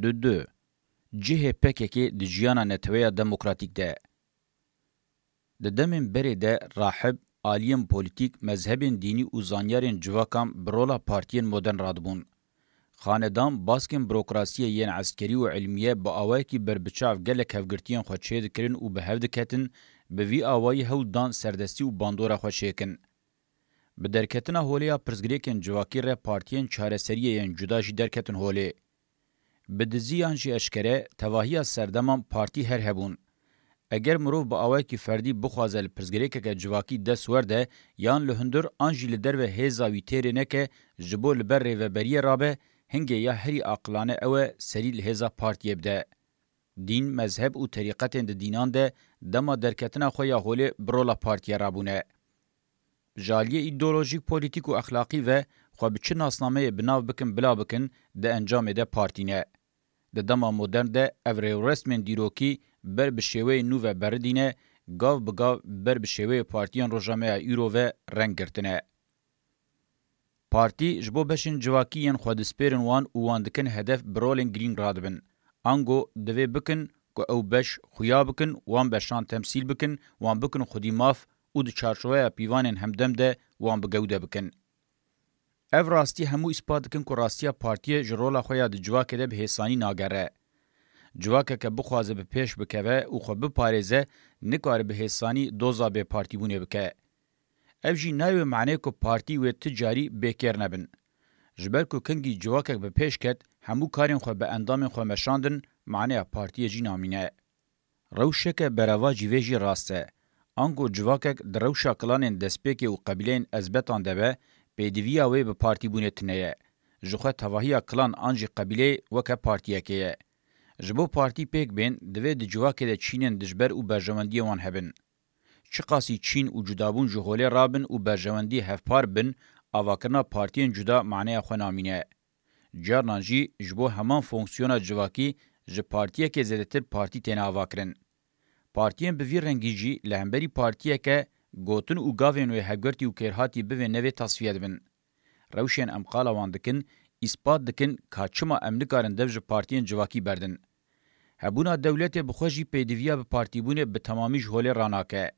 دو جهه پککی د جیانا نتویا دموکراتیک ده. د دمین بری ده راحب آلیم پولیتیک مذهبین دینی و زانیارین جواکام برولا پارتین مدرن رادبون. خاندان باسکن بروکراسی یین عسکری و علمیه با آوائی که بربچاف گلک هفگرتیان خود شید کرن و به هفده کتن به وی آوائی هول دان سردستی و باندورا خود شیکن. به درکتنا هولیا پرزگریکن جواکی ره پارتین چاره سریه ین جداشی درکتن هولی. به دزیان جی اشکره تواهی سردمان پارتی هر هبون. اگر مروف با آوائی که فردی بخوازه لپرزگریکه که جواکی دست ورده یان لهندر آنجی لدر و هیزاوی تیره نکه جبو لبر ریوبریه رابه هنگه یا هری عقلانه اوه سری لحظه پارتیه بده. دین، مذهب و طریقت اند دینان ده دما درکتنا خویا هولی برولا پارتیه رابونه. جالیه ایدولوژیک پولیتیک و اخلاقی و خو بچه ناسنامه بناو بکن بلا بکن ده انجام ده پارتینه. ده دما مدرن ده اوریو رسمن دیروکی بر بشوی نو و بردینه گاو بگاو بر بشوی پارتیان روژامه ایرو و رنگ گرتنه. پارتی جبو بشن جواکیین خود سپیرن وان وان دکن هدف برولین گرین رادبن. انگو دوی بکن که او بش خویا بکن وان بشان تمثیل بکن وان بکن خودی ماف او د چارچوه پیوانین همدم ده وان بگوده بکن. او راستی همو اثبات دکن که راستی پارتی جرولا خویا د جواکه ده به حسانی ناگره. جواکه که بخوازه به پیش بکوه او خو بپارزه نکاره به حسانی دوزا به پارتی بونه بکه. او جی نایو معنی که پارتی و تجاری بیکر نبن. جبر که کنگی جواکک به پیش کت همو کارین خو به اندام خو مشاندن معنی پارتی جی نامینه. روشک بروا جیویجی راسته. انگو جواکک در روشا کلانین دسپیک و قبیلین ازبتان دبه پیدویا وی به پارتی بونه تنیه. جخواه تواهی کلان آنجی قبیله وکه پارتیه که. جبو پارتی پیک بین دوی د جواکه ده چینن دجبر و برجواندی وان هبن. چه قاسی چین و جدابون جهوله رابن و برجواندی هفپار بن آواکرنا پارتین جدا معنی خو نامینه. جارنانجی جبو همان فونکسیونا جواکی ج پارتیه که زدتر پارتی تینا آواکرن. پارتین بوی رنگی جی لهمبری پارتیه که گوتن و گاوین و هگرتی و کرهاتی بوی نوی تصفیه دبن. روشین امقالا واندکن اثبات دکن که چما امنکارن دو ج پارتین جواکی بردن. هبونا دولت بخوشی پیدویا به پارتیبونه به تمامی جهوله راناکه.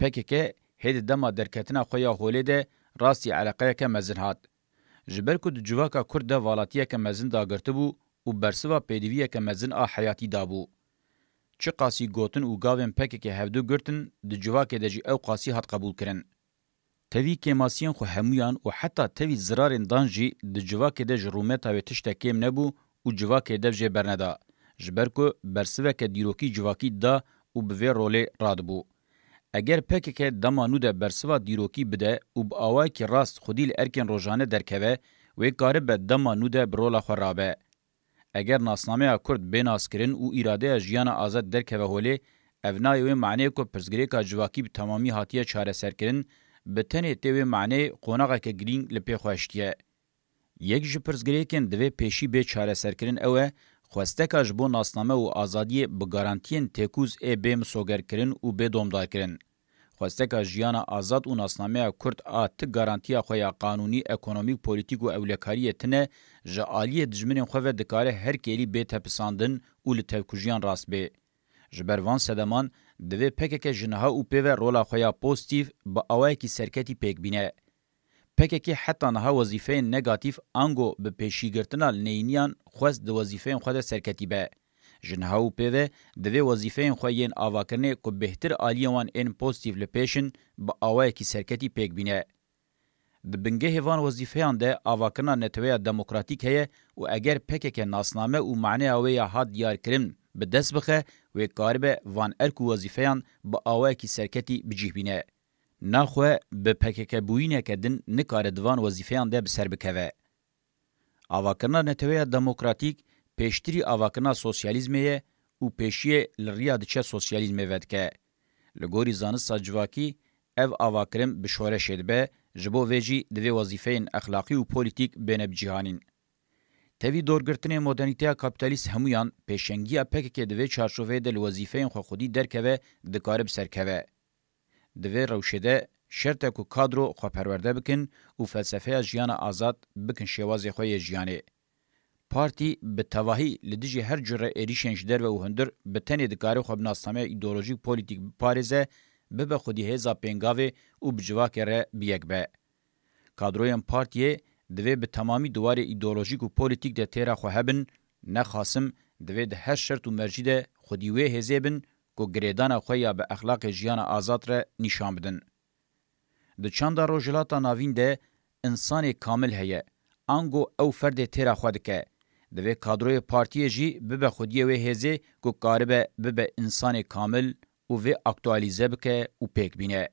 پکه هید دما درکتنا خویا هوله ده راستی علاقه که مزن هات. جبر که دو جواکا کرد والاتیه که مزن داگرته بو و برسوا پیدویه که مزن حیاتی دابو. چه قاسی گوتن و گاوین پکه که هفدو گرتن دو جواکه ده جی او قاسی هات قبول کرن. توی کماسیان خو همویان و حتی توی زرارن دانجی دو جواکه ده جرومتا و تشتکیم نبو و جواکه ده جه برندا. جبر که برسوا که دیروکی جواکی دا و بوی روله راد بو. اگر پکه که دمانو ده برسوا دیروکی بده و با آوائی که راست خودی لارکن روزانه درکوه و کاره به دمانو ده برولا خرابه. اگر ناسنامه کرد بیناس کرن و اراده جیان آزاد درکوه هوله اونای و معنی که پرزگری که جواکی به تمامی حاتیه چاره سر کرن به تنه تیوه معنی قوناقه که گرین لپی خوشتیه. یک جو پرزگری کن دوه پیشی به چاره سر کرن اوه خواسته که جبو ناسنامه و آزادی بگارانتین تکوز به مسوگر کرن و به دومدار کرن. خواسته که جیان آزاد و ناسنامه کرد آت گارانتیا خویا قانونی، اکونومیک، پولیتیک و اولکاری تنه جعالی دجمن خواه دکاره هر کلی به تپساندن و لتوکجیان راست به. جبروان سدمان دوی پکه که جنها و پیوه رولا خویا پوستیف با آوائی که سرکتی پیک بینه. پکه که حتی نها وظیفه نگاتیف آنگو به پیشیگرتنا لنینیان خواست دو وظیفه خود سرکتی به. جنها و پیوه دوی وظیفه خوین آواکرنه که بهتر آلیوان این پوزیتیو لپیشن با آوائی که سرکتی پیک بینه. ده بنگه هوان وظیفه ده آواکرنا نتویا دموکراتیک هیه و اگر پکه که ناسنامه و معنی آویا ها دیار کرن به دست بخه و کاربه وان ارکو وظیفه با آوائی که سرکتی بجیه بینه. ناخوه به پکه بوینه که دن نکار دوان وظیفه ده بسر بکوه. آواکرنا نتویا دموکراتیک پیشتری آواکرنا سوسیالیزمیه و پیشیه لریا دچه سوسیالیزمه ودکه. لگوری زانستا جواکی او آواکرم بشوره شدبه جبو ویجی دوی وظیفه اخلاقی و پولیتیک بینب جهانین. تاوی دورگرتن مدرنیته کپیتالیست همویان پیشنگی اپک که دوی چارچوه دل وظیفه خودی درکوه دکارب سرکوه. دوی روشده شرطه که کادرو خواه پرورده بکن و فلسفه جیان آزاد بکن شوازی خواه جیانه. parti bi tevahi li dijî her cure êrişên ji derve û hundir bi tenê dikare xwe bi nasnameya îdeolojîk polîtîk biparêze, bibe xwedî hêza pêngavê û bi civakê re bi yek be. Kadroyên partiyê divê bi temamî diwarê îdeolojîk û polîtîk de têra xwe hebin, ne xasim divê di her şert û mercî de xwedî wê hêzê bin ku girêdana xwe ya bi exlaqê jiyana azad re nîşan bidin. Di çanda rojhilata navîn de insanê kamil heye, ango ew ferdê têra xwe dike. Divê kadroyê partiyê jî bibe xwediyê wê hêzê ku karibe bibe insanê kamil û vê aktualîze bike û pêk bîne.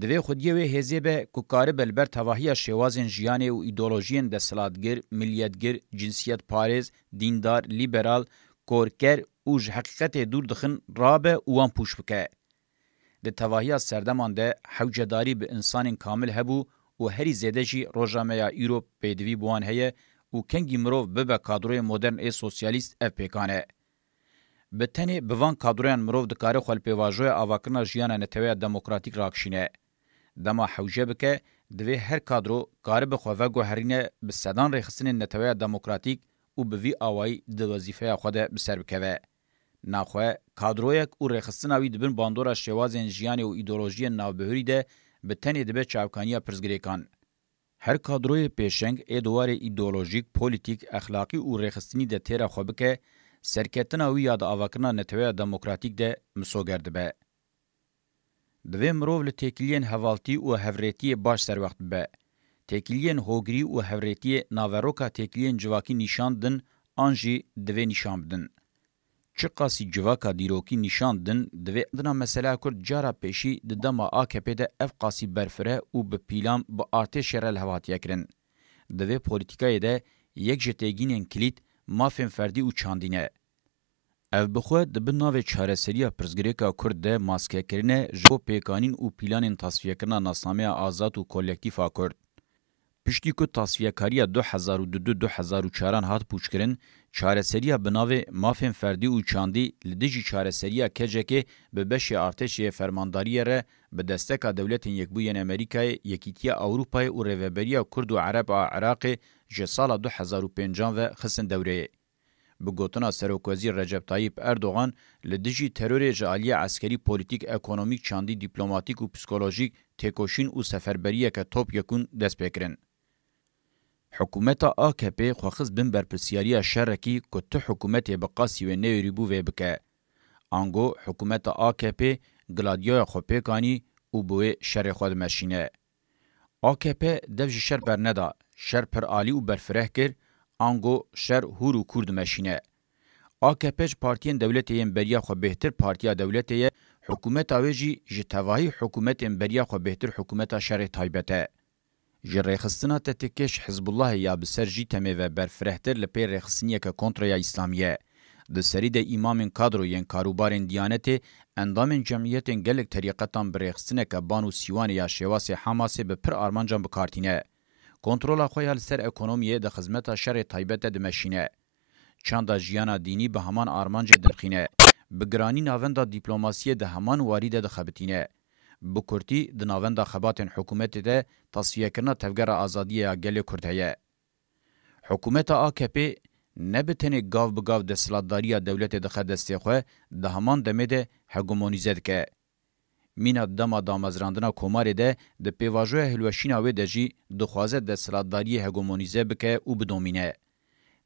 Divê xwediyê wê hêzê be ku karibe li ber tevahiya şêwazên jiyanê û îdeolojiyên desthilatgir, milyetgir, cinsiyet parêz, dîndar, lîberal, korker û ji heqîqetê dûr dixin rabe û wan pûç bike. Di tevahiya serdeman de hewcedarî bi insanên kamil hebû û herî zêde jî roja me ya îro pêdivî bi wan heye û kengî mirov bibe kadroyê modern ê sosyalîst ev pêkan e. Bi tenê bi van kadroyan mirov dikare xwe li pêvajoya avakirina jiyana neteweya demokratîk rakişîne. Dema hewce bike, divê her kadro karibe xwe veguherîne bi sedan rêxistinên neteweya demokratîk û bi vî awayî di wezîfeya xwe de bi ser bikeve. Naxwe, kadroyek û rêxistina wî dibin bandora şêwazên jiyanê û îdeolojiyên navbihûrî de bi tenê dibe çavkaniya pirzgirêkan. Her kadroyê pêşeng ê diwarê îdeolojîk, polîtîk, exlaqî û rêxistinî de têra xwe bike, serketina wî ya di avakirina neteweya demokratîk de misoger dibe. Divê mirov li têkiliyên hevaltî û hevrêtiyê baş serwext bibe. Têkiliyên hogirî û hevrêtiyê naveroka têkiliyên civakî nîşan din, an jî divê nîşan bidin. Çi qasî civaka dîrokî nîşan din, divê dina mesela Kurd cara pêşî di dema AKP de ev qasî berfire û bi pîlan bi artêşê re lehevatiye kirin. Divê polîtîkayê de yek ji têgînên kilît mafên ferdî û çandîne. Ev bixwe di bin navê çareseriya pirzgirêka Kurd de maskekirine ji bo pêkanîn û pîlanên tasfiyekirina nasnameya azad û kolektîfa Kurd. Piştî ku tasfiyekariya 2022-2004 hat pûçkirin, çareseriya bi navê mafên ferdî û çandî li dijî çareseriya kecekê bi beşê artêşê fermandariyê re bi desteka dewletên Yekbûyên Amerîkayê, Yekîtiya Ewropayê û Rêveberiya Kurd û Ereb a Iraqê ji sala 2005 ve xistin dewreyê. Bi gotina Serokwezîr Recep Tayyip Erdoğan li dijî terorê ji aliyê eskerî, polîtîk, ekonomîk, çandî, dîplomatîk û psikolojîk têkoşîn û seferberiyeke top yekûn dest pê kirin. Hikûmeta AKP xwexist bin berpirsiyariya şerrekî ku tu hikûmetê bi qasî wê neyêrîbû vê bike. Ango hikûmeta AKP giladiyoya xwe pêkanî û bi wê şerê xwe dimeşîne. AKP dev ji şer berneda, şer pir alî û berfireh kir, ango şer hûr û kûr dimeşîne. AKP ji partiyên dewletê yên beriya xwe bêhtir partiya dewletê ye, hikûmeta wê jî ji tevahî hikûmetên beriya xwe bêhtir hikûmeta şerê taybet e. Ji rêxistina tetêkêş Hizbullahê ya bi ser jî temê ve berfirehtir li pê rêxistiniyeke kontraya İslamî. Di serî de îmamên kadroyên karûbarên Diyanetê, endamên cemiyetên gelek terîqetan bi rêxistineke ban û sîwanê ya şêwasê Hamasê bi pir armancan bikartîne. Kontrola xwe ya li ser ekonomiyê di xizmeta şerê taybet de dimeşîne. Çanda jiyana dînî bi heman armancê dimxîne. Bi giranî navenda dîplomasiyê di heman warî de dixebitîne. Bi kurtî di navenda xebatên hikûmetê de tasfiyekirina tevgera azadiye ya gelê Kurd heye. Hikûmeta AKP ne bi tenê gav bi gav desthilatdariya dewletê dixe destê xwe, di heman demê de hegemonize dike. Mîna dema damezrandina komarê de di pêvajoya hilweşîna wê de jî dixwaze desthilatdariyê hegemonize bike û bidomîne.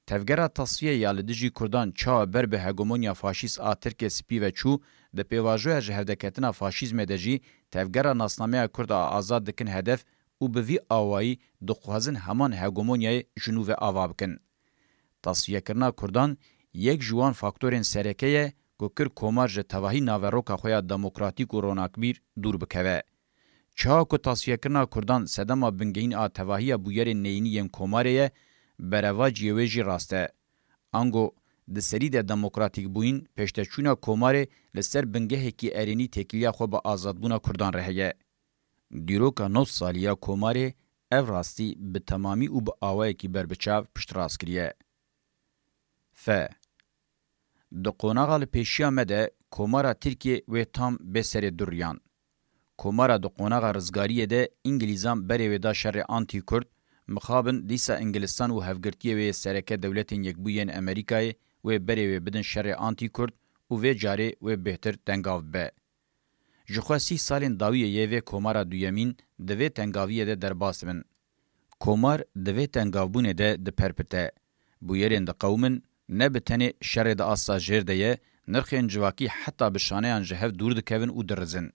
Tevgera tasfiye ya li dijî Kurdan çawa ber bi hegemonya faşîst a Tirkiye spî ve çû, di pêvajoya ji hevdeketina faşîzmê de jî tevgera nasnameya Kurd a azad dikin hedef û bi vî awayî dixwazin heman hegemonyayê ji nû ve ava bikin. Tasfiyekirina Kurdan yek ji wan faktorên sereke ye ku kir komar ji tevahî naveroka xwe ya demokratîk û ronakbîr dûr bikeve. Çawa ku tasfiyekirina Kurdan sedema bingehîn a tevahiya bûyerên neyînî yên komarê ye, berevaciyê wê jî rast e. Ango di serî de demokratîk bûyîn pêşteçûna komarê li ser bingehekî erênî têkiliya xwe bi azadbûna Kurdan re heye. Dîroka 9 salî ya komarê ev rastî bi temamî û bi awayekî berbiçav piştrast kiriye. F. Di qonaxa li pêşiya me de komara Tirkiye wê tam bêserê duriyan. Komara di qonaxa rizgariyê de İngilîzan berê wê da şerê anti-Kurd, مخابن دیسا انگلستان و هفگرتیه و سرکه دولتین یکبوین امریکای و بری و بدن شر آنتی کرد و و جاره و بهتر تنگاو به. جخوا 30 سالین داویه یه و کومارا دویمین دوی تنگاویه ده درباس من. کومار دوی تنگاوبونه ده ده پرپته. بویرین ده قومن نه بتنی شر ده آسا جر ده یه نرخین جواکی حتی بشانه ان جهف دور ده کون و درزن.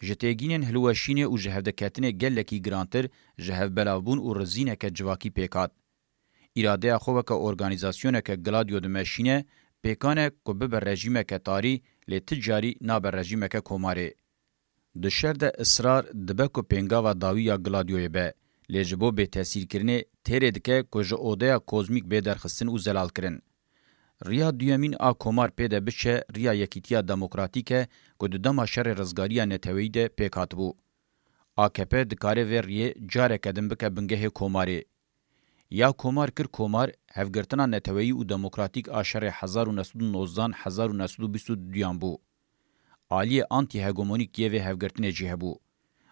جتیگینین هلوشینه و جهف ده کتنه گلکی گرانتر جهف بلاوبون و رزینه که جواکی پیکات. اراده خوبه که ارگانیزاسیونه که گلادیو ده مشینه پیکانه که ببر رژیمه که تاری لی تجاری نابر رژیمه که کوماره. ده شر ده اصرار دبه که پینگا و داوی یا گلادیوی به لی جبو به تاثیر کرنه تیره دکه که جه اوده کوزمیک به درخستن و زلال کرن. ریا دویمین آ کومار پیده بچه ریا یکیتیا دموکراتیکه که ده دما شر رزگاریا نتویی ده پیکات بو. AKP دکاره و ریه جاره کدن بکه بنگه کوماره. یا کومار کر کومار هفگرتنا نتویی و دموکراتیک آشر 1919-1922 دیان بو. آلی آنتی هگمونیک یه و هفگرتنه جیه بو.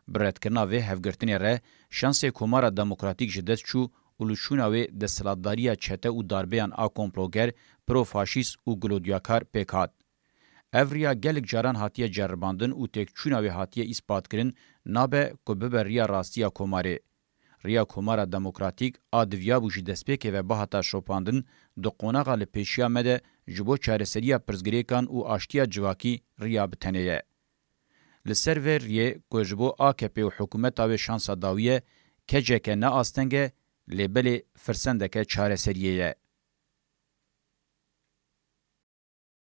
بردکرنا و هفگرتنه ره شانس کومارا دموکراتیک جدست چو اولوشونا و دستلاتداریا چته و داربیان آ کمپلوگر پرو فاشیست و گلودیاکار پیکات. اوریا گلک جاران هاتیه جرباندن و تکچونا و هاتیه اثبات کرن نابه که ببر ریا راستیا کوماره. ریا کومارا دموکراتیک آدویا بوشی دسپیکه و باهاتا شوپاندن دو قوناغا لپیشیا مده جبو چارسریا پرزگریکان و آشتیا جواکی ریا بتنیه. لسر و ریه که جبو AKP و حکومتا و شانسا داویه که جه که نا آستنگه لیبل فرسنده که چارسریه.